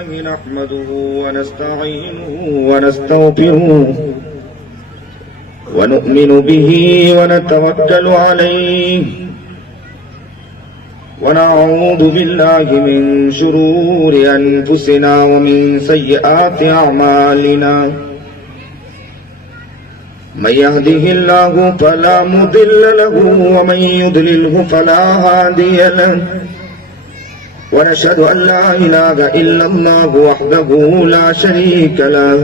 لله نحمده ونستعينه ونستغفره ونؤمن به ونتوكل عليه ونعوذ بالله من شرور أنفسنا ومن سيئات أعمالنا من يهده الله فلا مضل له ومن يضلله فلا هادي له ونشهد أن لا إله إلا الله وحده لا شريك له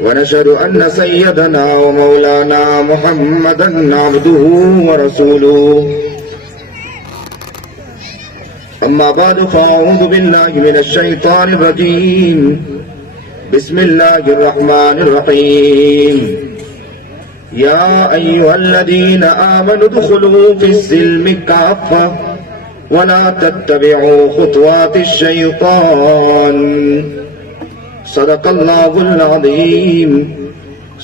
ونشهد أن سيدنا ومولانا محمدا عبده ورسوله أما بعد فأعوذ بالله من الشيطان الرجيم بسم الله الرحمن الرحيم يا أيها الذين آمنوا ادخلوا في السلم كافة ولا تتبعوا خطوات الشيطان صدق الله العظيم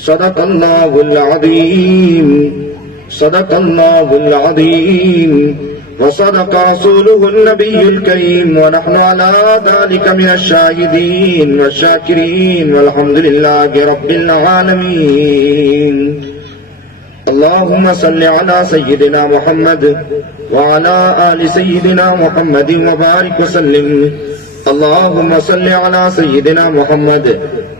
صدق الله العظيم صدق الله العظيم وصدق رسوله النبي الكريم ونحن على ذلك من الشاهدين والشاكرين والحمد لله رب العالمين اللهم صل على سيدنا محمد وعلى آل سيدنا محمد وبارك وسلم اللهم صل على سيدنا محمد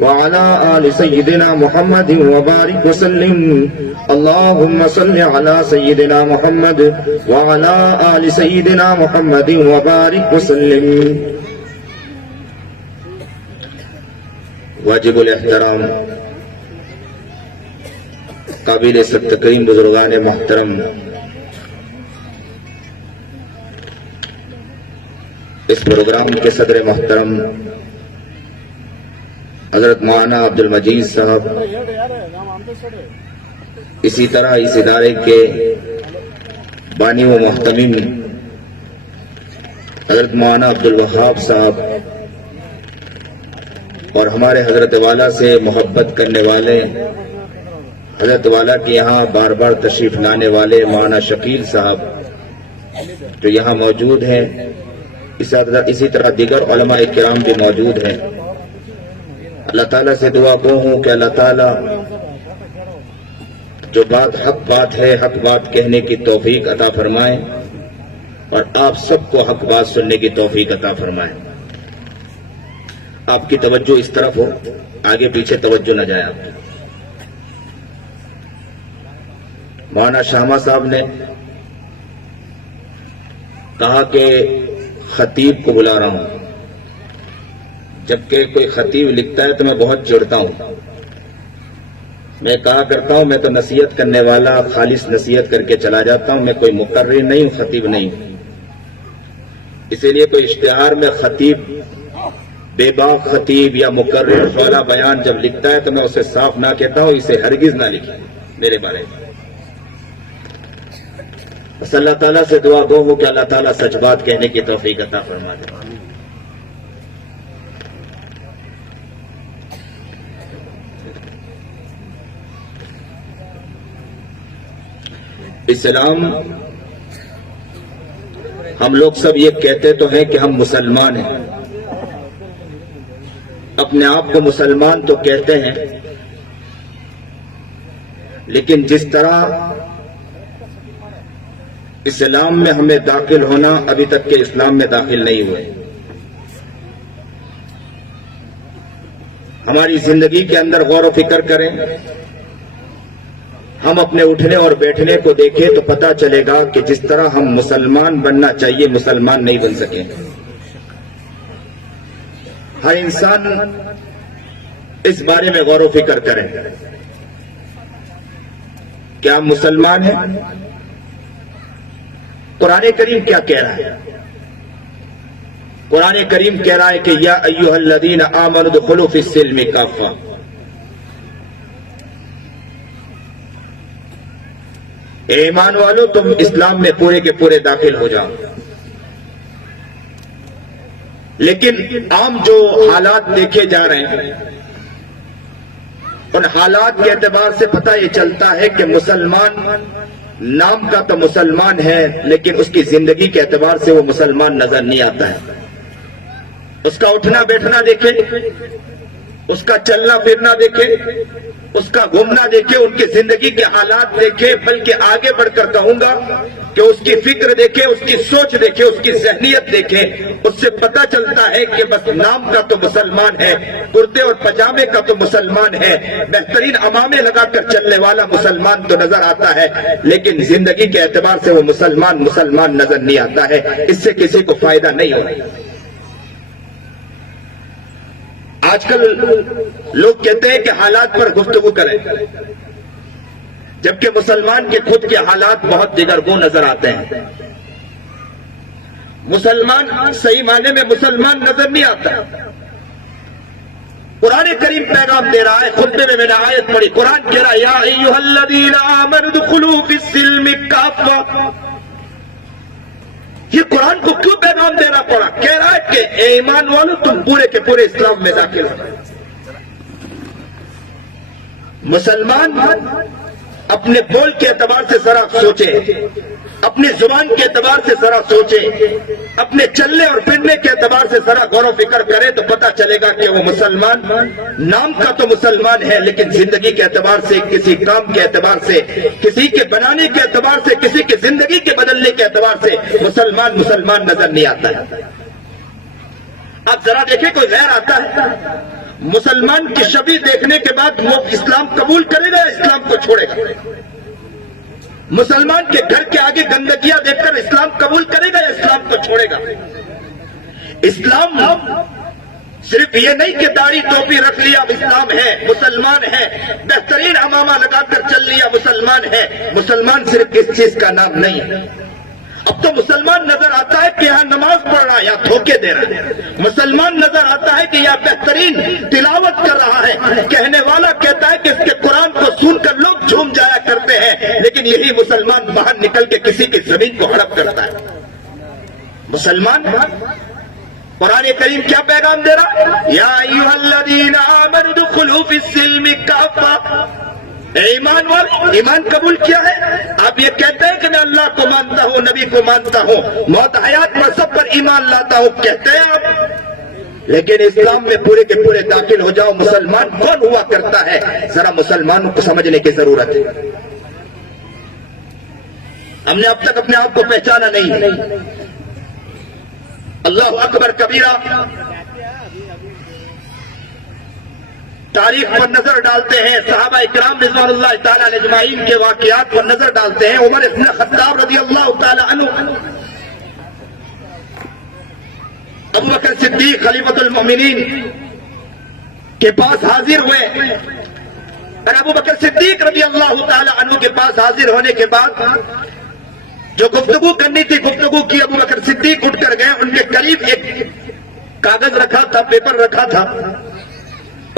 وعلى آل سيدنا محمد وبارك وسلم اللهم صل على سيدنا محمد وعلى آل سيدنا محمد وبارك وسلم. واجب الاحترام قابل ستکریم بزرگان محترم، اس پروگرام کے صدر محترم حضرت مولانا عبد المجید صاحب، اسی طرح اس ادارے کے بانی و محتمم حضرت مولانا عبد الوہاب صاحب، اور ہمارے حضرت والا سے محبت کرنے والے، حضرت والا کے یہاں بار بار تشریف لانے والے مولانا شکیل صاحب جو یہاں موجود ہیں، اسی طرح دیگر علماء کرام بھی موجود ہیں. اللہ تعالیٰ سے دعا گو ہوں کہ اللہ تعالیٰ جو بات حق بات ہے، حق بات کہنے کی توفیق عطا فرمائے، اور آپ سب کو حق بات سننے کی توفیق عطا فرمائے. آپ کی توجہ اس طرف ہو، آگے پیچھے توجہ نہ جائے. آپ مولانا شامہ صاحب نے کہا کہ خطیب کو بلا رہا ہوں. جبکہ کوئی خطیب لکھتا ہے تو میں بہت چڑھتا ہوں. میں کہا کرتا ہوں میں تو نصیحت کرنے والا، خالص نصیحت کر کے چلا جاتا ہوں، میں کوئی مقرر نہیں ہوں، خطیب نہیں ہوں. اسی لیے کوئی اشتہار میں خطیب، بے باک خطیب یا مقرر والا بیان جب لکھتا ہے تو میں اسے صاف نہ کہتا ہوں، اسے ہرگز نہ لکھیں میرے بارے میں. بس اللہ تعالیٰ سے دعا گو ہو کہ اللہ تعالیٰ سچ بات کہنے کی توفیق عطا فرما دے. اسلام، ہم لوگ سب یہ کہتے تو ہیں کہ ہم مسلمان ہیں، اپنے آپ کو مسلمان تو کہتے ہیں، لیکن جس طرح اسلام میں ہمیں داخل ہونا، ابھی تک کے اسلام میں داخل نہیں ہوئے. ہماری زندگی کے اندر غور و فکر کریں، ہم اپنے اٹھنے اور بیٹھنے کو دیکھیں تو پتہ چلے گا کہ جس طرح ہم مسلمان بننا چاہیے مسلمان نہیں بن سکے. ہر انسان اس بارے میں غور و فکر کریں، کیا ہم مسلمان ہیں؟ قرآن کریم کیا کہہ رہا ہے؟ قرآن کریم کہہ رہا ہے کہ یا ایھا الذین آمنوا ادخلوا فی السلم کافہ. اے ایمان والو، تم اسلام میں پورے کے پورے داخل ہو جاؤ. لیکن عام جو حالات دیکھے جا رہے ہیں، ان حالات کے اعتبار سے پتہ یہ چلتا ہے کہ مسلمان نام کا تو مسلمان ہے، لیکن اس کی زندگی کے اعتبار سے وہ مسلمان نظر نہیں آتا ہے. اس کا اٹھنا بیٹھنا دیکھے، اس کا چلنا پھرنا دیکھے، اس کا گھومنا دیکھے، ان کی زندگی کے حالات دیکھے، بلکہ آگے بڑھ کر کہوں گا کہ اس کی فکر دیکھے، اس کی سوچ دیکھے، اس کی ذہنیت دیکھے، اس سے پتہ چلتا ہے کہ بس نام کا تو مسلمان ہے، کرتے اور پجامے کا تو مسلمان ہے، بہترین امامے لگا کر چلنے والا مسلمان تو نظر آتا ہے، لیکن زندگی کے اعتبار سے وہ مسلمان نظر نہیں آتا ہے، اس سے کسی کو فائدہ نہیں ہو رہا۔ آج کل لوگ کہتے ہیں کہ حالات پر گفتگو کریں، جبکہ مسلمان کے خود کے حالات بہت دیگرگوں نظر آتے ہیں۔ مسلمان صحیح معنی میں مسلمان نظر نہیں آتا۔ قرآن کریم پیغام دے رہا ہے، خطبے میں نے آیت پڑھی، قرآن کہہ رہا ہے یا ایھا الذین آمنوا ادخلوا فی السلم کافہ۔ یہ قرآن کو کیوں پیغام دینا پڑا؟ کہہ رہا ہے کہ اے ایمان والو تم پورے کے پورے اسلام میں داخل ہو۔ مسلمان اپنے بول کے اعتبار سے ذرا سوچے، اپنی زبان کے اعتبار سے ذرا سوچے، اپنے چلنے اور پھرنے کے اعتبار سے ذرا غور و فکر کرے تو پتہ چلے گا کہ وہ مسلمان نام کا تو مسلمان ہے، لیکن زندگی کے اعتبار سے، کسی کام کے اعتبار سے، کسی کے بنانے کے اعتبار سے، کسی کی زندگی کے بدلنے کے اعتبار سے مسلمان نظر نہیں آتا ہے۔ اب ذرا دیکھیں کوئی غیر آتا ہے، مسلمان کی شبیہ دیکھنے کے بعد وہ اسلام قبول کرے گا یا اسلام کو چھوڑے گا؟ مسلمان کے گھر کے آگے گندگیاں دیکھ کر اسلام قبول کرے گا یا اسلام کو چھوڑے گا؟ اسلام صرف یہ نہیں کہ داڑھی ٹوپی رکھ لیا اسلام ہے، مسلمان ہے، بہترین امامہ لگا کر چل لیا مسلمان ہے۔ مسلمان صرف اس چیز کا نام نہیں ہے۔ اب تو مسلمان نظر آتا ہے کہ یہاں نماز پڑھ رہا ہے یا دھوکے دے رہا ہے، مسلمان نظر آتا ہے کہ یہاں بہترین تلاوت کر رہا ہے، کہنے والا کہتا ہے کہ اس کے قرآن کو سن کر لوگ جھوم جایا کرتے ہیں، لیکن یہی مسلمان باہر نکل کے کسی کی زمین کو ہڑپ کرتا ہے۔ مسلمان قرآن کریم کیا پیغام دے رہا ہے؟ یا ایھا الذین آمنوا ادخلوا فی السلم کافہ۔ اے ایمان والو، ایمان قبول کیا ہے؟ آپ یہ کہتے ہیں کہ میں اللہ کو مانتا ہوں، نبی کو مانتا ہوں، موت حیات مذہب پر ایمان لاتا ہوں، کہتے ہیں آپ، لیکن اسلام میں پورے کے پورے داخل ہو جاؤ۔ مسلمان کون ہوا کرتا ہے؟ ذرا مسلمانوں کو سمجھنے کی ضرورت ہے۔ ہم نے اب تک اپنے آپ کو پہچانا نہیں۔ اللہ اکبر کبیرہ، تاریخ پر نظر ڈالتے ہیں، صحابہ اکرام رضوان اللہ تعالیٰ علیہ اجمعین کے واقعات پر نظر ڈالتے ہیں۔ عمر بن خطاب رضی اللہ تعالیٰ عنہ ابو بکر صدیق خلیفۃ المؤمنین کے پاس حاضر ہوئے، اور ابو بکر صدیق رضی اللہ تعالیٰ عنہ کے پاس حاضر ہونے کے بعد جو گفتگو کرنی تھی گفتگو کی۔ ابو بکر صدیق اٹھ کر گئے، ان کے قریب ایک کاغذ رکھا تھا، پیپر رکھا تھا،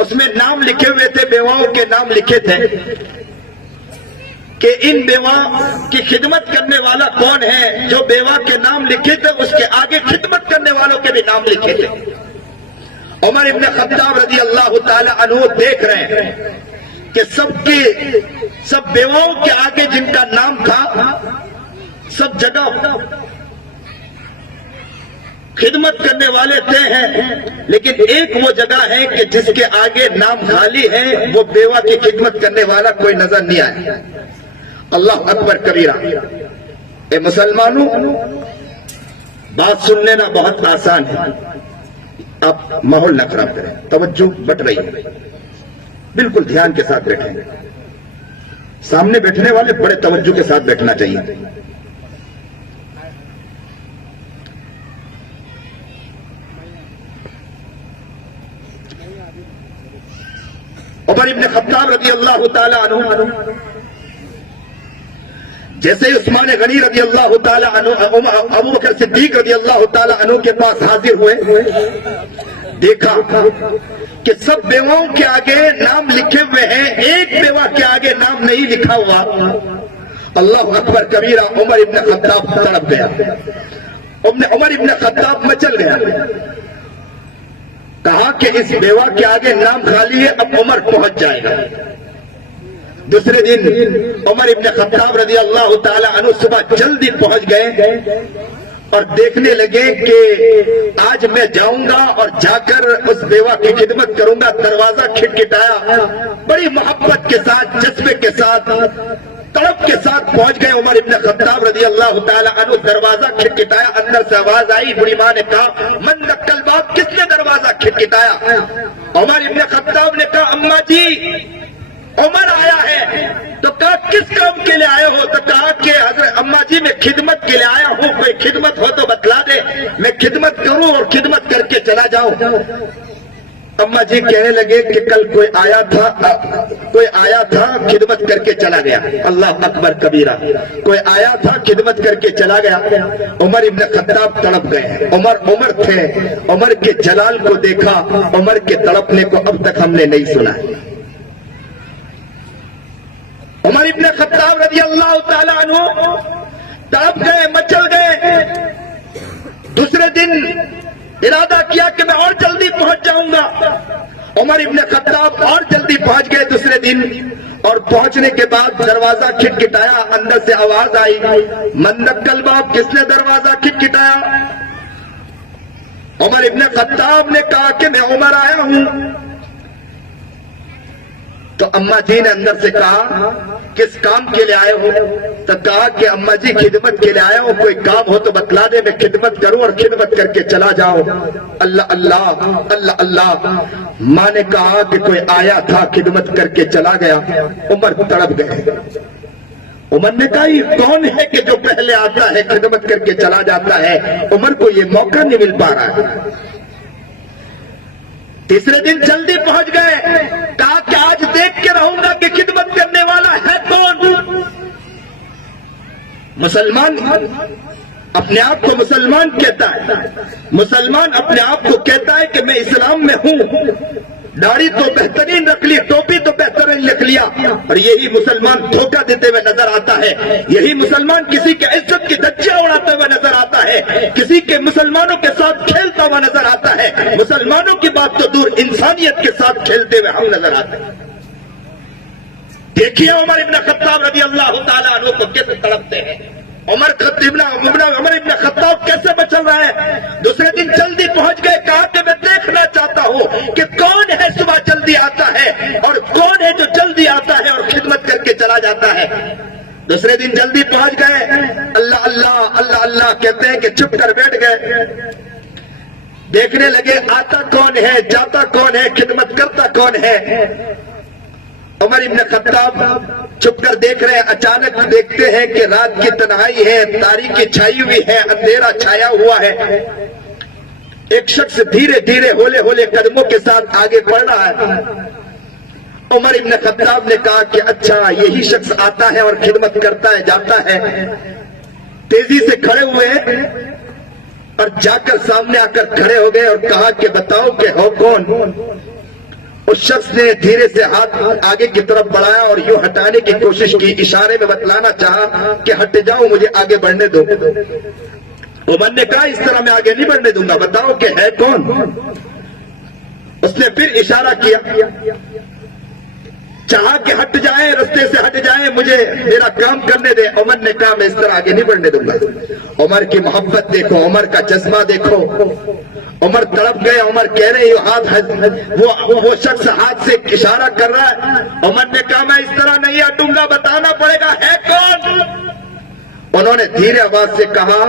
اس میں نام لکھے ہوئے تھے، بیواؤں کے نام لکھے تھے کہ ان بیوہ کی خدمت کرنے والا کون ہے۔ جو بیوہ کے نام لکھے تھے اس کے آگے خدمت کرنے والوں کے بھی نام لکھے تھے۔ عمر ابن خطاب رضی اللہ تعالی عنہ دیکھ رہے ہیں کہ سب بیواؤں کے آگے جن کا نام تھا سب جگہ خدمت کرنے والے تھے ہیں، لیکن ایک وہ جگہ ہے کہ جس کے آگے نام خالی ہے، وہ بیوہ کی خدمت کرنے والا کوئی نظر نہیں آیا۔ اللہ اکبر کبیرہ۔ اے مسلمانوں، بات سن لینا بہت آسان ہے، آپ ماحول نہ خراب کریں، توجہ بٹ رہی ہے، بالکل دھیان کے ساتھ بیٹھیں، سامنے بیٹھنے والے بڑے توجہ کے ساتھ بیٹھنا چاہیے۔ عمر ابن خطاب رضی اللہ تعالی عنہ جیسے ہی عثمان غنی رضی اللہ تعالی عنہ ابو بکر صدیق رضی اللہ تعالی عنہ کے پاس حاضر ہوئے، دیکھا کہ سب بیواؤں کے آگے نام لکھے ہوئے ہیں، ایک بیوہ کے آگے نام نہیں لکھا ہوا۔ اللہ اکبر کبیرہ۔ عمر ابن خطاب تڑپ گیا، عمر ابن خطاب مچل گیا، کہا کہ اس بیوہ کے آگے نام خالی ہے، اب عمر پہنچ جائے گا۔ دوسرے دن عمر ابن خطاب رضی اللہ تعالی عنہ صبح جلدی پہنچ گئے اور دیکھنے لگے کہ آج میں جاؤں گا اور جا کر اس بیوہ کی خدمت کروں گا. دروازہ کھٹکھٹایا, بڑی محبت کے ساتھ, جذبے کے ساتھ, تڑپ کے ساتھ پہنچ گئے عمر ابن خطاب رضی اللہ تعالی عنہ. دروازہ کھٹکھٹایا, اندر سے آواز آئی. بڑی ماں نے کہا من نقل باب, کس نے دروازہ کھٹکھٹایا؟ عمر ابن خطاب نے کہا اماں جی عمر آیا ہے. تو کہا کس کام کے لیے آئے ہو؟ تو کہا کہ حضرت اماں جی میں خدمت کے لیے آیا ہوں, کوئی خدمت ہو تو بتلا دے, میں خدمت کروں اور خدمت کر کے چلا جاؤں. اماں جی کہنے لگے کہ کل کوئی آیا تھا خدمت کر کے چلا گیا. اللہ اکبر کبیرہ, کوئی آیا تھا خدمت کر کے چلا گیا. عمر ابن خطاب تڑپ گئے. عمر تھے, عمر کے جلال کو دیکھا, عمر کے تڑپنے کو اب تک ہم نے نہیں سنا. عمر ابن خطاب رضی اللہ تعالیٰ عنہ تڑپ گئے, مچل گئے. دوسرے دن ارادہ کیا کہ میں اور جلدی پہنچ جاؤں گا. عمر ابن خطاب اور جلدی پہنچ گئے دوسرے دن, اور پہنچنے کے بعد دروازہ کھٹکھٹایا. اندر سے آواز آئی من نقل باب, کس نے دروازہ کھٹکھٹایا؟ عمر ابن خطاب نے کہا کہ میں عمر آیا ہوں. تو اماں جی نے اندر سے کہا کس کام کے لیے آئے ہو؟ تو کہا کہ اماں جی خدمت کے لیے آیا ہوں, کوئی کام ہو تو بتلا دے, میں خدمت کروں اور خدمت کر کے چلا جاؤں. اللہ اللہ اللہ اللہ. ماں نے کہا کہ کوئی آیا تھا خدمت کر کے چلا گیا. عمر تڑپ گئے. عمر نے کہا یہ کون ہے کہ جو پہلے آتا ہے خدمت کر کے چلا جاتا ہے؟ عمر کو یہ موقع نہیں مل پا رہا ہے. تیسرے دن جلدی پہنچ گئے. کہا کہ آج دیکھ کے رہوں گا کہ خدمت کرنے والا ہے کون. مسلمان اپنے آپ کو مسلمان کہتا ہے, مسلمان اپنے آپ کو کہتا ہے کہ میں اسلام میں ہوں. داڑھی تو بہترین رکھ لی, ٹوپی تو بہترین رکھ لیا, اور یہی مسلمان دھوکہ دیتے ہوئے نظر آتا ہے. یہی مسلمان کسی کے عزت کی دھجیاں اڑاتے ہوئے نظر آتا ہے, کسی کے مسلمانوں کے ساتھ کھیلتا ہوا نظر آتا ہے. مسلمانوں کی بات تو دور, انسانیت کے ساتھ کھیلتے ہوئے ہم نظر آتے ہیں. دیکھیے عمر ابن خطاب رضی اللہ تعالیٰ عنہ کو کیسے تڑپتے ہیں. عمر ابن خطاب کیسے بچل رہا ہے. دوسرے دن جلدی پہنچ گئے. کہا کہ میں دیکھنا چاہتا ہوں کہ کون ہے صبح جلدی آتا ہے اور کون ہے جو جلدی آتا ہے اور خدمت کر کے چلا جاتا ہے. دوسرے دن جلدی پہنچ گئے. اللہ اللہ اللہ اللہ کہتے ہیں کہ چھپ کر بیٹھ گئے. دیکھنے لگے آتا کون ہے, جاتا کون ہے, خدمت کرتا کون ہے. عمر ابن خطاب چھپ کر دیکھ رہے ہیں. اچانک دیکھتے ہیں کہ رات کی تنہائی ہے, تاریکی چھائی ہوئی ہے, اندھیرا چھایا ہوا ہے. ایک شخص دھیرے دھیرے ہولے ہولے قدموں کے ساتھ آگے بڑھ رہا ہے. عمر ابن خطاب نے کہا کہ اچھا یہی شخص آتا ہے اور خدمت کرتا ہے, جاتا ہے. تیزی سے کھڑے ہوئے اور جا کر سامنے آ کر کھڑے ہو گئے اور کہا کہ بتاؤ کہ ہو کون. اس شخص نے دھیرے سے ہاتھ آگے کی طرف بڑھایا اور یوں ہٹانے کی کوشش کی, اشارے میں بتلانا چاہا کہ ہٹ جاؤ, مجھے آگے بڑھنے دو. عمر نے کہا اس طرح میں آگے نہیں بڑھنے دوں گا, بتاؤ کہ ہے کون. اس نے پھر اشارہ کیا, چاہا کہ ہٹ جائیں, رستے سے ہٹ جائیں, مجھے میرا کام کرنے دے. عمر نے کہا میں اس طرح آگے نہیں بڑھنے دوں گا. عمر کی محبت دیکھو, عمر کا جذبہ دیکھو. عمر تڑپ گئے. عمر کہہ رہے وہ شخص ہاتھ سے اشارہ کر رہا ہے. عمر نے کہا میں اس طرح نہیں ہٹوں گا, بتانا پڑے گا ہے کون. انہوں نے دھیرے آواز سے کہا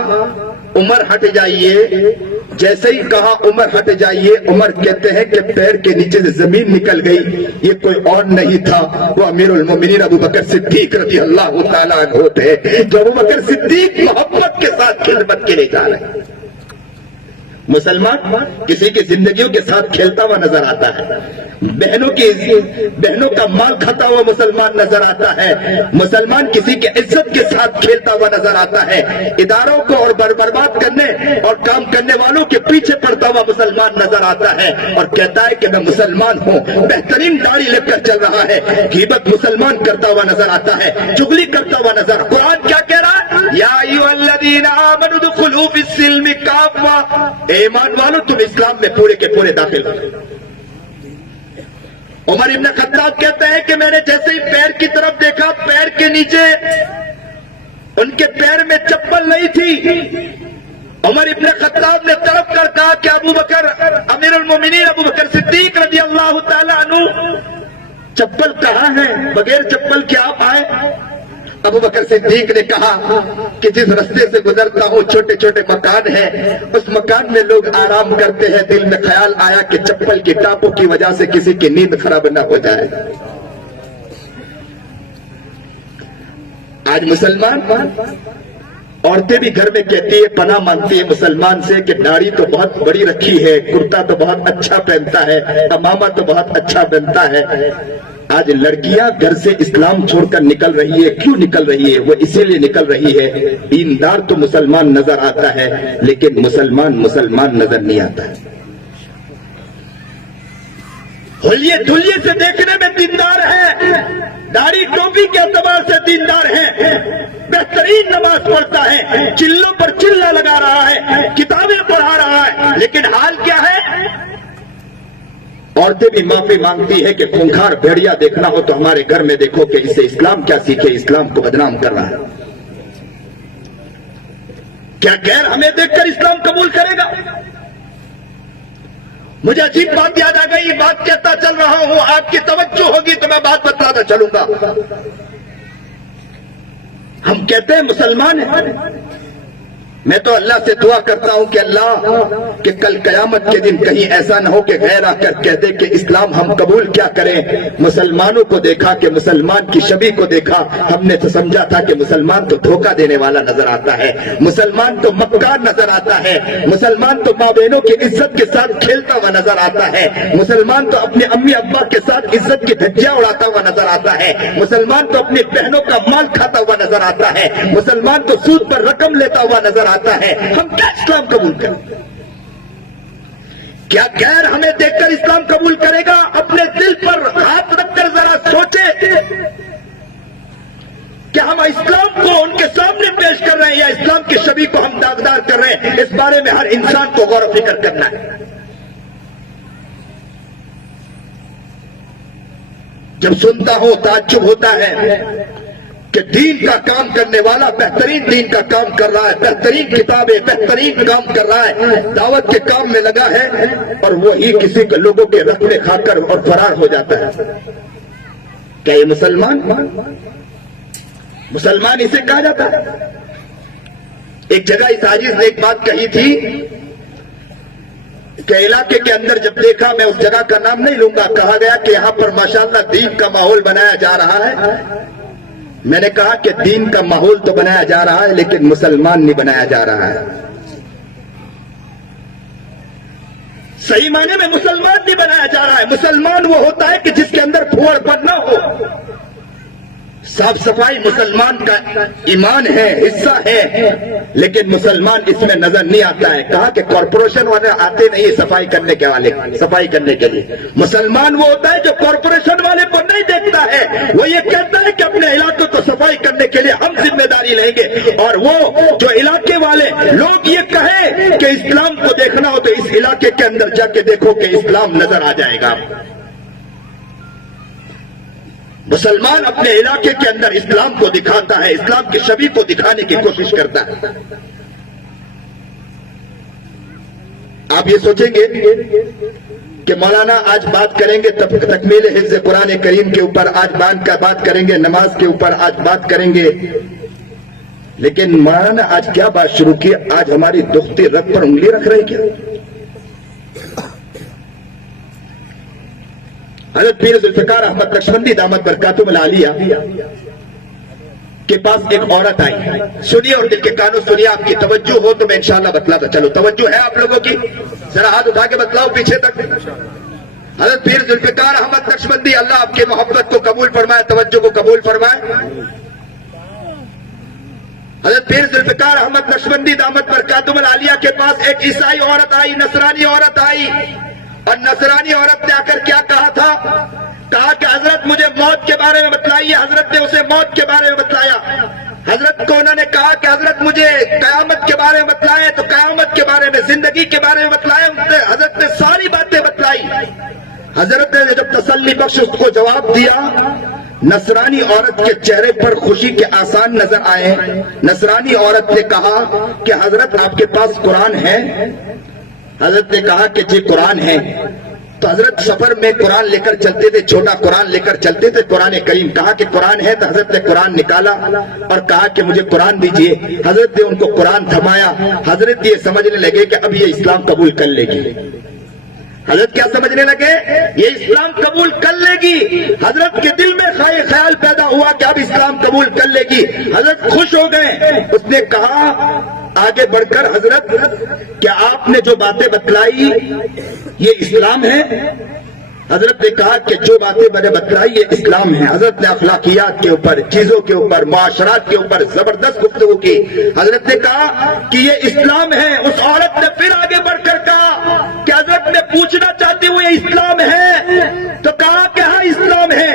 عمر ہٹ جائیے. جیسے ہی کہا عمر ہٹ جائیے, عمر کہتے ہیں کہ پیر کے نیچے سے زمین نکل گئی. یہ کوئی اور نہیں تھا, وہ امیر المومنین ابو بکر صدیق رضی اللہ تعالیٰ عنہ تھے. جو ابو بکر صدیق محبت کے ساتھ خدمت کے لیے جا رہے ہیں. مسلمان کسی کی زندگیوں کے ساتھ کھیلتا ہوا نظر آتا ہے, بہنوں کا مال کھاتا ہوا مسلمان نظر آتا ہے. مسلمان کسی کے عزت کے ساتھ کھیلتا ہوا نظر آتا ہے. اداروں کو اور برباد کرنے اور کام کرنے والوں کے پیچھے پڑتا ہوا مسلمان نظر آتا ہے اور کہتا ہے کہ میں مسلمان ہوں. بہترین داڑھی لے کر چل رہا ہے. غیبت مسلمان کرتا ہوا نظر آتا ہے, چغلی کرتا ہوا نظر. قرآن کیا کہہ رہا ہے, یا ایھا الذین آمنوا ادخلوا فی السلم کافہ, ایمان والو تم اسلام میں پورے کے پورے داخل ہو. عمر ابن خطاب کہتے ہیں کہ میں نے جیسے ہی پیر کی طرف دیکھا, پیر کے نیچے ان کے پیر میں چپل نہیں تھی. عمر ابن خطاب نے تڑپ کر کہا کہ ابو بکر امیر المومنین ابو بکر صدیق رضی اللہ تعالیٰ عنہ چپل کہاں ہے، بغیر چپل کے آپ آئے؟ ابو بکر صدیق نے کہا کہ جس رستے سے گزرتا ہوں چھوٹے چھوٹے مکان ہیں، اس مکان میں لوگ آرام کرتے ہیں، دل میں خیال آیا کہ چپل کی ٹاپوں کی وجہ سے کسی کی نیند خراب نہ ہو جائے۔ آج مسلمان عورتیں بھی گھر میں کہتی ہے، پناہ مانگتی ہے مسلمان سے کہ داڑھی تو بہت بڑی رکھی ہے، کرتا تو بہت اچھا پہنتا ہے، امامہ تو بہت اچھا بنتا ہے۔ آج لڑکیاں گھر سے اسلام چھوڑ کر نکل رہی ہے، کیوں نکل رہی ہے؟ وہ اسی لیے نکل رہی ہے، دیندار تو مسلمان نظر آتا ہے لیکن مسلمان نظر نہیں آتا ہے۔ ہولیے دھلیے سے دیکھنے میں دیندار ہے، داڑھی ٹوپی کے اعتبار سے دیندار ہے، بہترین نماز پڑھتا ہے، چلوں پر چلا لگا رہا ہے، کتابیں پڑھا رہا ہے، لیکن حال کیا ہے؟ عورتیں بھی معافی مانگتی ہے کہ خونخوار بھیڑیا دیکھنا ہو تو ہمارے گھر میں دیکھو کہ اسے اسلام کیا سیکھے، اسلام کو بدنام کر رہا ہے۔ کیا غیر ہمیں دیکھ کر اسلام قبول کرے گا؟ مجھے عجیب بات یاد آ گئی، بات کہتا چل رہا ہوں، آپ کی توجہ ہوگی تو میں بات بتلاتا چلوں گا۔ ہم کہتے ہیں مسلمان ہیں، میں تو اللہ سے دعا کرتا ہوں کہ اللہ کہ کل قیامت کے دن کہیں ایسا نہ ہو کہ غیر آ کر کہتے کہ اسلام ہم قبول کیا کریں۔ مسلمانوں کو دیکھا کہ مسلمان کی شبیہ کو دیکھا، ہم نے تو سمجھا تھا کہ مسلمان تو دھوکہ دینے والا نظر آتا ہے، مسلمان تو مکار نظر آتا ہے، مسلمان تو ماں بہنوں کی عزت کے ساتھ کھیلتا ہوا نظر آتا ہے، مسلمان تو اپنے امی ابا کے ساتھ عزت کی دھجیاں اڑاتا ہوا نظر آتا ہے، مسلمان تو اپنی بہنوں کا مال کھاتا ہوا نظر آتا ہے، مسلمان تو سود پر رقم لیتا ہوا نظر آتا ہے۔ ہم کیا اسلام قبول کریں؟ کیا غیر ہمیں دیکھ کر اسلام قبول کرے گا؟ اپنے دل پر ہاتھ رکھ کر ذرا سوچے کہ ہم اسلام کو ان کے سامنے پیش کر رہے ہیں یا اسلام کی شبیہ کو ہم داغدار کر رہے ہیں؟ اس بارے میں ہر انسان کو غور و فکر کرنا ہے۔ جب سنتا ہوں تعجب ہوتا ہے کہ دین کا کام کرنے والا بہترین دین کا کام کر رہا ہے، بہترین کتابیں بہترین کام کر رہا ہے، دعوت کے کام میں لگا ہے، اور وہی کسی کے لوگوں کے رقبے کھا کر اور فرار ہو جاتا ہے۔ کیا یہ مسلمان اسے کہا جاتا ہے؟ ایک جگہ اس عاجز نے ایک بات کہی تھی کہ علاقے کے اندر جب دیکھا، میں اس جگہ کا نام نہیں لوں گا، کہا گیا کہ یہاں پر ماشاءاللہ دین کا ماحول بنایا جا رہا ہے۔ میں نے کہا کہ دین کا ماحول تو بنایا جا رہا ہے لیکن مسلمان نہیں بنایا جا رہا ہے۔ صحیح معنی میں مسلمان نہیں بنایا جا رہا ہے۔ مسلمان وہ ہوتا ہے کہ جس کے اندر پھوڑ پن نہ ہو۔ صاف صفائی مسلمان کا ایمان ہے، حصہ ہے، لیکن مسلمان اس میں نظر نہیں آتا ہے۔ کہا کہ کارپوریشن والے آتے نہیں صفائی کرنے کے لیے۔ مسلمان وہ ہوتا ہے جو کارپوریشن والے کو نہیں دیکھتا ہے، وہ یہ کہتا ہے کہ اپنے علاقوں کو صفائی کرنے کے لیے ہم ذمہ داری لیں گے، اور وہ جو علاقے والے لوگ یہ کہیں کہ اسلام کو دیکھنا ہو تو اس علاقے کے اندر جا کے دیکھو کہ اسلام نظر آ جائے گا۔ مسلمان اپنے علاقے کے اندر اسلام کو دکھاتا ہے، اسلام کی شبیہ کو دکھانے کی کوشش کرتا ہے۔ آپ یہ سوچیں گے کہ مولانا آج بات کریں گے تکمیل حفظ قرآن کریم کے اوپر، آج بات کریں گے نماز کے اوپر، آج بات کریں گے، لیکن مولانا آج کیا بات شروع کی؟ آج ہماری دختی رگ پر انگلی رکھ رہے کیا؟ حضرت پیر ذوالفقار احمد نقشبندی دامت برکاتہم العالیہ کے پاس ایک عورت آئی، سنیے اور دل کے کانوں سنیے، آپ کی توجہ ہو تو میں انشاءاللہ بتلاتا چلو۔ توجہ ہے آپ لوگوں کی؟ ذرا ہاتھ اٹھا کے بتلاؤ پیچھے تک۔ حضرت پیر ذوالفقار احمد نقشبندی، اللہ آپ کی محبت کو قبول فرمائے، توجہ کو قبول فرمائے۔ حضرت پیر ذوالفقار احمد نقشبندی دامت برکاتہم العالیہ کے پاس ایک عیسائی عورت آئی، نصرانی عورت آئی، اور نصرانی عورت نے آ کر کیا کہا تھا؟ کہا کہ حضرت مجھے موت کے بارے میں بتلائیے۔ حضرت نے اسے موت کے بارے میں بتلایا۔ حضرت کو انہوں نے کہا کہ حضرت مجھے قیامت کے بارے میں بتلائے، تو قیامت کے بارے میں، زندگی کے بارے میں بتلائے۔ حضرت نے ساری باتیں بتلائی، حضرت نے جب تسلی بخش اس کو جواب دیا، نصرانی عورت کے چہرے پر خوشی کے آثار نظر آئے۔ نصرانی عورت نے کہا کہ حضرت آپ کے پاس قرآن ہے؟ حضرت نے کہا کہ جی قرآن ہے۔ تو حضرت سفر میں قرآن لے کر چلتے تھے، چھوٹا قرآن لے کر چلتے تھے، قرآن کریم۔ کہا کہ قرآن ہے؟ تو حضرت نے قرآن نکالا اور کہا کہ مجھے قرآن دیجئے۔ حضرت نے ان کو قرآن تھمایا۔ حضرت یہ سمجھنے لگے کہ اب یہ اسلام قبول کر لے گی۔ حضرت کیا سمجھنے لگے؟ یہ اسلام قبول کر لے گی۔ حضرت کے دل میں خیال پیدا ہوا کہ اب اسلام قبول کر لے گی۔ حضرت خوش ہو گئے۔ اس نے کہا آگے بڑھ کر، حضرت کیا آپ نے جو باتیں بتلائی یہ اسلام ہے؟ حضرت نے کہا کہ جو باتیں میں نے بتلائی یہ اسلام ہے۔ حضرت نے اخلاقیات کے اوپر، چیزوں کے اوپر، معاشرات کے اوپر زبردست گفتگو کی۔ حضرت نے کہا کہ یہ اسلام ہے۔ اس عورت نے پھر آگے بڑھ کر کہا کہ حضرت نے پوچھنا چاہتی ہوں یہ اسلام ہے؟ تو کہا کہ ہاں اسلام ہے۔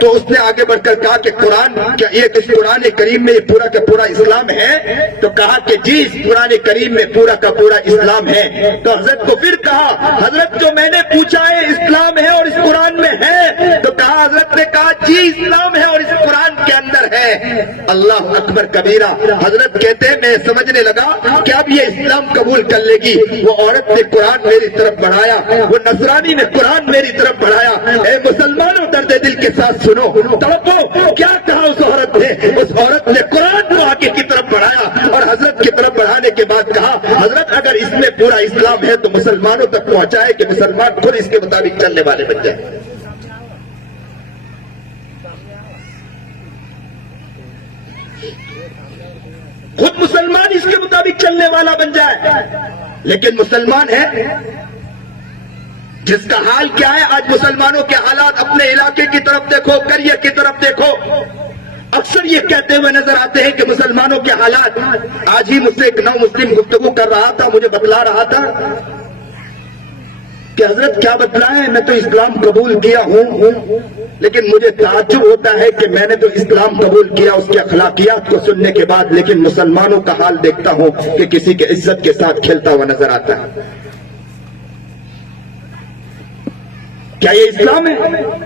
تو اس نے آگے بڑھ کر کہا کہ قرآن کیا یہ اس قرآن کریم میں یہ پورا کا پورا اسلام ہے؟ تو کہا کہ جی اس قرآن کریم میں پورا کا پورا اسلام ہے۔ تو حضرت کو پھر کہا حضرت جو میں نے پوچھا ہے اسلام ہے اور اس قرآن میں ہے؟ تو کہا حضرت نے کہا جی اسلام ہے اور اس قرآن کے اندر ہے۔ اللہ اکبر کبیرہ۔ حضرت کہتے ہیں میں سمجھنے لگا کہ اب یہ اسلام قبول کر لے گی۔ وہ عورت نے قرآن میری طرف بڑھایا، وہ نصرانی نے قرآن میری طرف بڑھایا۔ اے مسلمانوں درد دل کے ساتھ سنو، تڑپو، کیا کہا اس عورت نے؟ اس عورت نے قرآن کو آگے کی طرف بڑھایا اور حضرت کی طرف بڑھانے کے بعد کہا حضرت اگر اس میں پورا اسلام ہے تو مسلمانوں تک پہنچائے کہ مسلمان خود اس کے مطابق چلنے والے بن جائے۔ خود مسلمان اس کے مطابق چلنے والا بن جائے۔ لیکن مسلمان ہے جس کا حال کیا ہے آج مسلمانوں کے حالات، اپنے علاقے کی طرف دیکھو، قریہ کی طرف دیکھو، اکثر یہ کہتے ہوئے نظر آتے ہیں کہ مسلمانوں کے حالات۔ آج ہی مجھ سے ایک نو مسلم گفتگو کر رہا تھا، مجھے بتلا رہا تھا کہ حضرت کیا بتلائیں، میں تو اسلام قبول کیا ہوں لیکن مجھے تعجب ہوتا ہے کہ میں نے تو اسلام قبول کیا اس کے اخلاقیات کو سننے کے بعد، لیکن مسلمانوں کا حال دیکھتا ہوں کہ کسی کے عزت کے ساتھ کھیلتا ہوا نظر آتا ہے۔ کیا یہ اسلام ہے؟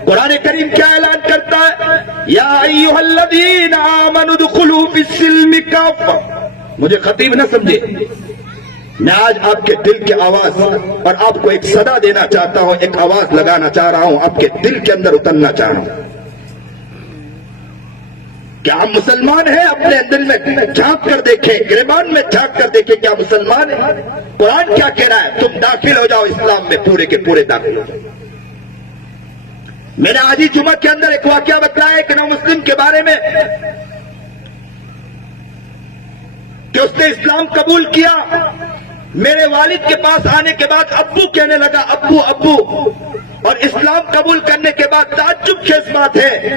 قرآن کریم کیا اعلان کرتا ہے؟ یا ایھا الذین آمنوا ادخلوا فی السلم کافہ۔ مجھے خطیب نہ سمجھے، میں آج آپ کے دل کی آواز اور آپ کو ایک صدا دینا چاہتا ہوں، ایک آواز لگانا چاہ رہا ہوں، آپ کے دل کے اندر اترنا چاہ رہا ہوں۔ کیا ہم مسلمان ہیں؟ اپنے دل میں جھانک کر دیکھیں، گریبان میں جھانک کر دیکھیں، کیا مسلمان ہیں؟ قرآن کیا کہہ رہا ہے؟ تم داخل ہو جاؤ اسلام میں، پورے کے پورے داخل ہو جاؤ۔ میں نے آج ہی جمعہ کے اندر ایک واقعہ بتلایا ایک نو مسلم کے بارے میں کہ اس نے اسلام قبول کیا۔ میرے والد کے پاس آنے کے بعد ابو کہنے لگا، ابو ابو، اور اسلام قبول کرنے کے بعد تعجب خیز بات ہے،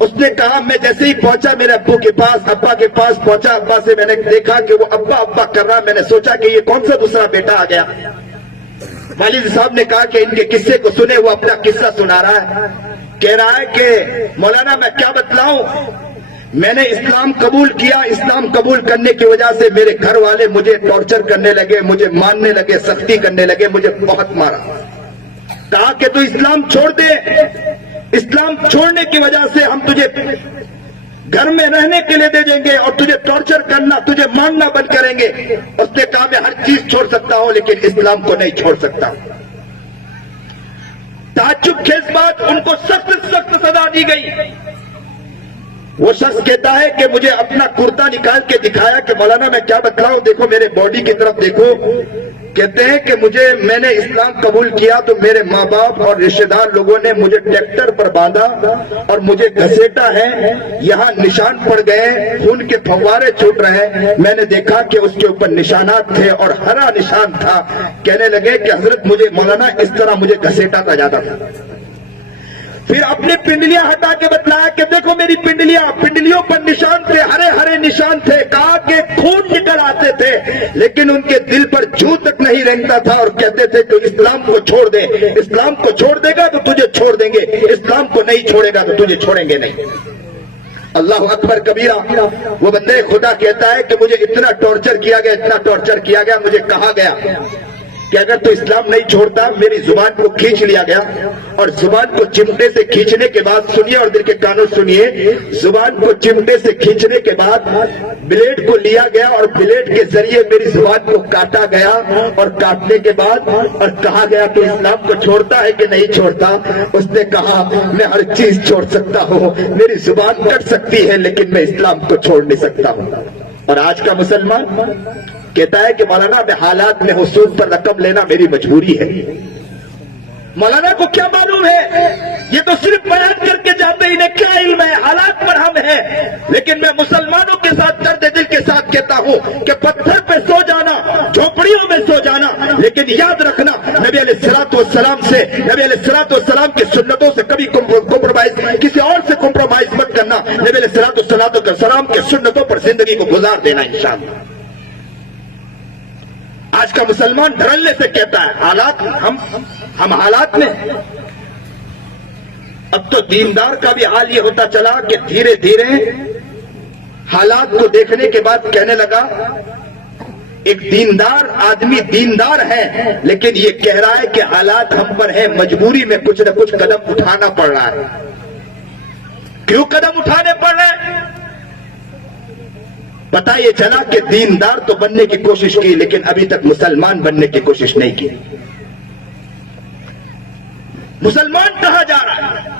اس نے کہا میں جیسے ہی پہنچا میرے ابو کے پاس، ابا کے پاس پہنچا، ابا سے میں نے دیکھا کہ وہ ابا ابا کر رہا، میں نے سوچا کہ یہ کون سا دوسرا بیٹا آ گیا۔ والد صاحب نے کہا کہ ان کے قصے کو سنے، وہ اپنا قصہ سنا رہا ہے، کہہ رہا ہے کہ مولانا میں کیا بتلاؤں، میں نے اسلام قبول کیا، اسلام قبول کرنے کی وجہ سے میرے گھر والے مجھے ٹارچر کرنے لگے، مجھے مارنے لگے، سختی کرنے لگے، مجھے بہت مارا۔ کہا کہ تو اسلام چھوڑ دے، اسلام چھوڑنے کی وجہ سے ہم تجھے گھر میں رہنے کے لیے دے دیں گے اور تجھے ٹارچر کرنا، تجھے مارنا بند کریں گے۔ اس نے کہا میں ہر چیز چھوڑ سکتا ہوں لیکن اسلام کو نہیں چھوڑ سکتا۔ تعجب خیز بات، ان کو سخت سخت سزا دی گئی۔ وہ شخص کہتا ہے کہ مجھے اپنا کرتا نکال کے دکھایا کہ مولانا میں کیا بتلاؤں، دیکھو میرے باڈی کی طرف دیکھو۔ کہتے ہیں کہ میں نے اسلام قبول کیا تو میرے ماں باپ اور رشتہ دار لوگوں نے مجھے ٹریکٹر پر باندھا اور مجھے گھسیٹا ہے، یہاں نشان پڑ گئے، خون کے فوارے چھوٹ رہے ہیں۔ میں نے دیکھا کہ اس کے اوپر نشانات تھے اور ہرا نشان تھا۔ کہنے لگے کہ حضرت مجھے مولانا اس طرح مجھے گھسیٹا تھا جاتا تھا۔ پھر اپنی پنڈلیاں ہٹا کے بتلایا کہ دیکھو میری پنڈلیوں پر نشان تھے، ہرے ہرے نشان تھے۔ کہا کہ خون نکل آتے تھے لیکن ان کے دل پر جھو تک نہیں رینگتا تھا اور کہتے تھے کہ اسلام کو چھوڑ دے، اسلام کو چھوڑ دے گا تو تجھے چھوڑ دیں گے، اسلام کو نہیں چھوڑے گا تو تجھے چھوڑیں گے نہیں۔ اللہ اکبر کبیرہ۔ وہ بندے خدا کہتا ہے کہ مجھے اتنا ٹارچر کیا گیا، اتنا ٹارچر کیا گیا، مجھے کہا گیا کہ اگر تو اسلام نہیں چھوڑتا، میری زبان کو کھینچ لیا گیا، اور زبان کو چمٹے سے کھینچنے کے بعد، سنیے اور دل کے کانوں سنیے، زبان کو چمٹے سے کھینچنے کے بعد بلیڈ کو لیا گیا اور بلیڈ کے ذریعے میری زبان کو کاٹا گیا، اور کاٹنے کے بعد اور کہا گیا تو اسلام کو چھوڑتا ہے کہ نہیں چھوڑتا؟ اس نے کہا میں ہر چیز چھوڑ سکتا ہوں، میری زبان کٹ سکتی ہے لیکن میں اسلام کو چھوڑ نہیں سکتا ہوں۔ اور آج کا مسلمان کہتا ہے کہ مولانا میں حالات میں حصول پر رقم لینا میری مجبوری ہے۔ مولانا کو کیا معلوم ہے؟ یہ تو صرف بیان کر کے جاتے ہیں، انہیں کیا علم ہے؟ حالات پر ہم ہیں۔ لیکن میں مسلمانوں کے ساتھ درد دل کے ساتھ کہتا ہوں کہ پتھر پہ سو جانا، جھوپڑیوں میں سو جانا، لیکن یاد رکھنا نبی علیہ الصلوۃ والسلام سے، نبی علیہ الصلوۃ والسلام کی سنتوں سے کبھی کمپرومائز، کسی اور سے کمپرومائز مت کرنا، نبی علیہ الصلوۃ والسلام کی سنتوں پر زندگی کو گزار دینا انشاءاللہ۔ آج کا مسلمان دھڑلے سے کہتا ہے حالات، ہم حالات میں۔ اب تو دیندار کا بھی حال یہ ہوتا چلا کہ دھیرے دھیرے حالات کو دیکھنے کے بعد کہنے لگا ایک دیندار آدمی دیندار ہے، لیکن یہ کہہ رہا ہے کہ حالات ہم پر ہیں، مجبوری میں کچھ نہ کچھ قدم اٹھانا پڑ رہا ہے۔ کیوں قدم اٹھانے پڑ رہے ہیں؟ پتہ یہ چلا کہ دیندار تو بننے کی کوشش کی، لیکن ابھی تک مسلمان بننے کی کوشش نہیں کی۔ مسلمان کہا جا رہا ہے،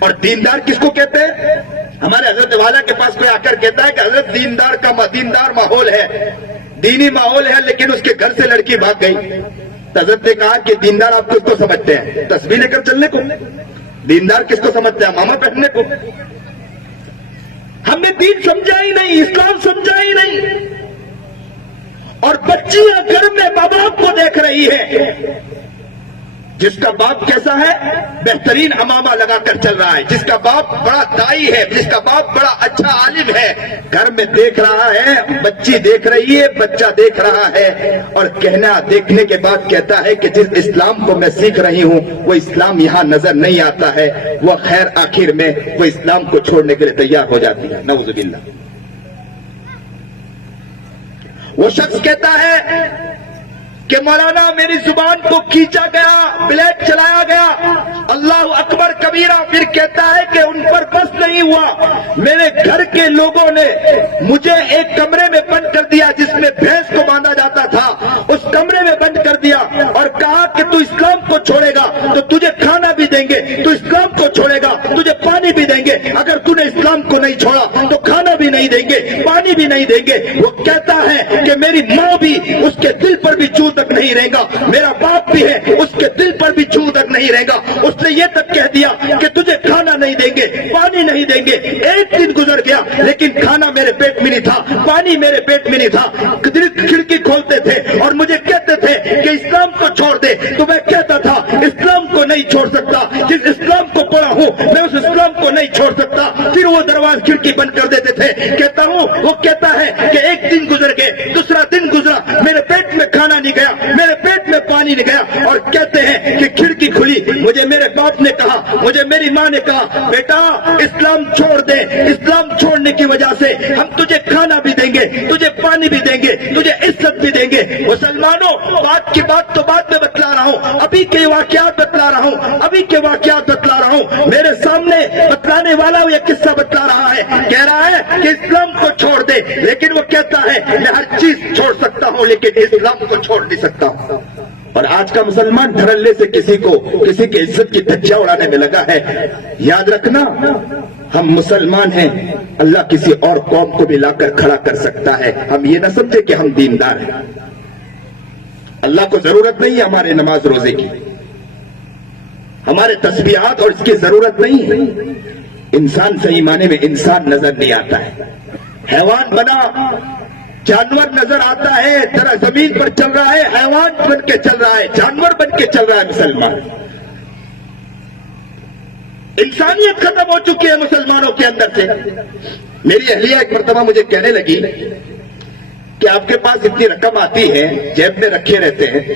اور دیندار کس کو کہتے ہیں؟ ہمارے حضرت والا کے پاس کوئی آ کر کہتا ہے کہ حضرت دیندار ماحول ہے، دینی ماحول ہے، لیکن اس کے گھر سے لڑکی بھاگ گئی۔ حضرت نے کہا کہ دیندار آپ کس کو سمجھتے ہیں؟ تسبیح لے کر چلنے کو؟ دیندار کس کو سمجھتے ہیں؟ ماما پہننے کو؟ ہم نے دین سمجھا ہی نہیں، اسلام سمجھا ہی نہیں، اور بچیاں گھر میں ماں باپ کو دیکھ رہی ہے، جس کا باپ کیسا ہے؟ بہترین امامہ لگا کر چل رہا ہے، جس کا باپ بڑا دائی ہے، جس کا باپ بڑا اچھا عالم ہے، گھر میں دیکھ رہا ہے، بچی دیکھ رہی ہے، بچہ دیکھ رہا ہے، اور دیکھنے کے بعد کہتا ہے کہ جس اسلام کو میں سیکھ رہی ہوں وہ اسلام یہاں نظر نہیں آتا ہے، وہ خیر آخر میں وہ اسلام کو چھوڑنے کے لیے تیار ہو جاتی ہے۔ نعوذ باللہ۔ وہ شخص کہتا ہے کہ مولانا میری زبان کو کھینچا گیا، بلیڈ چلایا گیا، اللہ اکبر کبیرہ۔ پھر کہتا ہے کہ ان پر بس نہیں ہوا، میرے گھر کے لوگوں نے مجھے ایک کمرے میں بند کر دیا جس میں بھینس کو باندھا جاتا تھا، اس کمرے میں بند کر دیا، اور کہا کہ تو اسلام کو چھوڑے گا تو تجھے کھانا بھی دیں گے، تو اسلام کو چھوڑے گا تجھے پانی بھی دیں گے، اگر تو نے اسلام کو نہیں چھوڑا تو کھانا بھی نہیں دیں گے، پانی بھی نہیں دیں گے۔ وہ کہتا ہے کہ میری ماں بھی اس کے دل پر بھی چوٹ تک نہیں رہے گا، میرا باپ بھی ہے اس کے دل پر بھی چھو تک نہیں رہے گا۔ اس نے یہ تک کہہ دیا کہ تجھے کھانا نہیں دیں گے، پانی نہیں دیں گے۔ ایک دن گزر گیا لیکن کھانا میرے پیٹ میں نہیں تھا، پانی میرے پیٹ میں نہیں تھا۔ کھڑکی کھولتے تھے اور مجھے کہتے تھے کہ اسلام کو چھوڑ دے، تو میں کہتا تھا اسلام کو نہیں چھوڑ سکتا، جس اسلام کو پڑھا ہوں میں اس اسلام کو نہیں چھوڑ سکتا۔ پھر وہ دروازہ کھڑکی بند کر دیتے تھے۔ کہتا ہوں، وہ کہتا ہے کہ ایک دن گزر گئے، دوسرا دن گزرا، میرے پیٹ میں کھانا نہیں گیا، میرے پیٹ میں پانی نہیں گیا، اور کہتے ہیں کہ کھڑکی کھلی، مجھے میرے باپ نے کہا، مجھے میری ماں نے کہا بیٹا اسلام چھوڑ دے، اسلام چھوڑنے کی وجہ سے ہم تجھے کھانا بھی دیں گے، تجھے پانی بھی دیں گے، تجھے عزت بھی دیں گے۔ مسلمانوں، بات کی بات تو بعد میں بتلا رہا ہوں، ابھی کے واقعات بتلا رہا ہوں، ابھی کے واقعات بتلا رہا ہوں۔ میرے سامنے بتلانے والا یہ قصہ بتلا رہا ہے، کہہ رہا ہے کہ اسلام کو چھوڑ دے، لیکن وہ کہتا ہے میں ہر چیز چھوڑ سکتا ہوں لیکن اسلام کو چھوڑ نہیں سکتا ہوں۔ اور آج کا مسلمان دھڑلے سے کسی کی عزت کی دھجیاں اڑانے میں لگا ہے۔ یاد رکھنا ہم مسلمان ہیں، اللہ کسی اور قوم کو بھی لا کر کھڑا کر سکتا ہے۔ ہم یہ نہ سمجھے کہ ہم دیندار ہیں، اللہ کو ضرورت نہیں ہے ہمارے نماز روزے کی، ہمارے تسبیحات اور اس کی ضرورت نہیں ہے۔ انسان صحیح معنی میں انسان نظر نہیں آتا ہے، حیوان بنا جانور نظر آتا ہے، ذرا زمین پر چل رہا ہے، حیوان بن کے چل رہا ہے، جانور بن کے چل رہا ہے مسلمان۔ انسانیت ختم ہو چکی ہے مسلمانوں کے اندر سے۔ میری اہلیہ ایک مرتبہ مجھے کہنے لگی کہ آپ کے پاس اتنی رقم آتی ہے، جیب میں رکھے رہتے ہیں،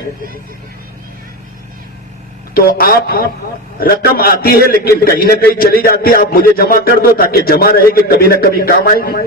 تو آپ رقم آتی ہے لیکن کہیں نہ کہیں چلی جاتی ہے، آپ مجھے جمع کر دو تاکہ جمع رہے گی، کبھی نہ کبھی کام آئے گی۔